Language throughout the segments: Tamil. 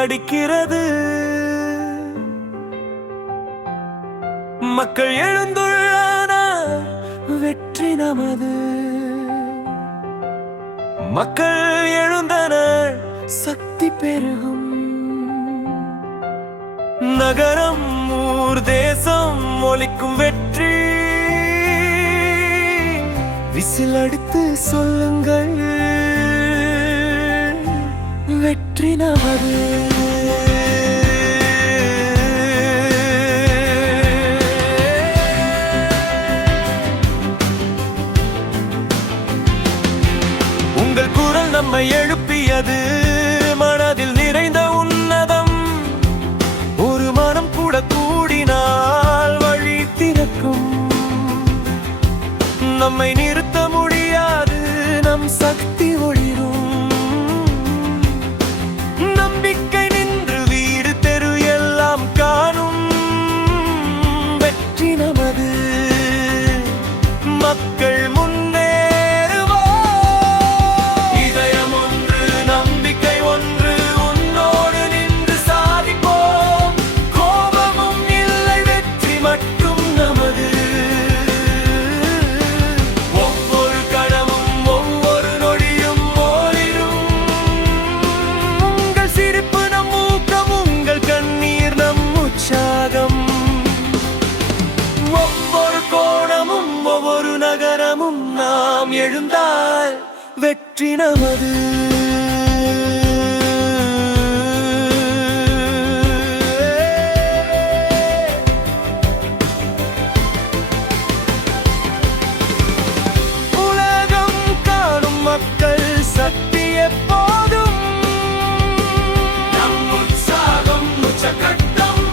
அடிக்கிறது. மக்கள் எழுந்துள்ளான வெற்றி நமது. மக்கள் எழுந்தனர் சக்தி பெருகும். நகரம் ஊர் தேசம் ஒலிக்கும் வெற்றி. விசில் அடித்து சொல்லுங்கள் வெற்றி நமது. உங்கள் குரல் நம்மை எழுப்பியது. மனதில் நிறைந்த உன்னதம். ஒரு மனம் கூட கூடினால் வழி திறக்கும். நம்மை நிறுத்த முடியாது. நம் சக்தி ஒளிரும். நம்பிக்கை நின்று வீடு தெரு எல்லாம் காணும். வெற்றி நமது. மக்கள் நாம் எழுந்தால் வெற்றி நமது. உலகம் காணும் மக்கள் சக்தி எப்போதும். நம் உற்சாகம் உச்சகட்டம்.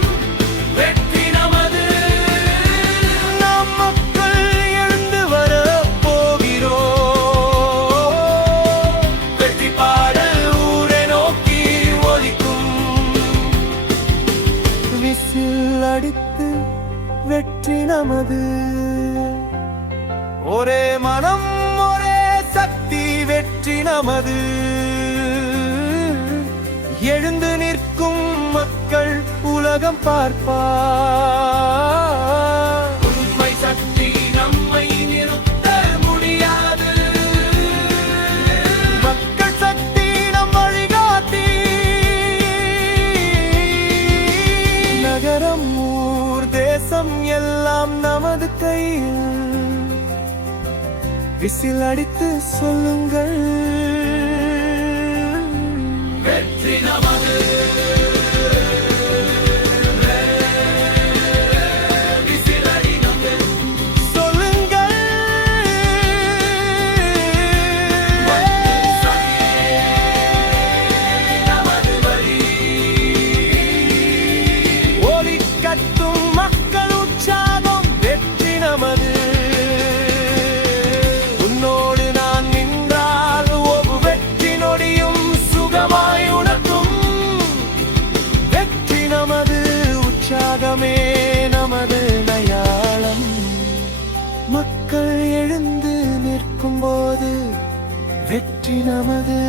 வெற்றி நமது. நம் மக்கள் எழுந்து வர அடித்து வெற்றி நமது. ஒரே மனம் ஒரே சக்தி வெற்றி நமது. எழுந்து நிற்கும் மக்கள் உலகம் பார்ப்பார். உண்மை சக்தி நம்மை நிறுத்த முடியாது. மக்கள் சக்தி நம் வழிகாட்டி. நகரம் ஊர் தேசம் எல்லாம் நமது கையில். விசில் அடித்து சொல்லுங்கள் வெற்றி நமது. மக்கள் உற்சாகம் வெற்றி நமது. உன்னோடு நான் நின்றால் ஒவ்வொரு வெற்றி நொடியும் சுகமாய் உணர்த்தும். வெற்றி நமது. உற்சாகமே நமது நயாளம். மக்கள் எழுந்து நிற்கும் போது வெற்றி நமது.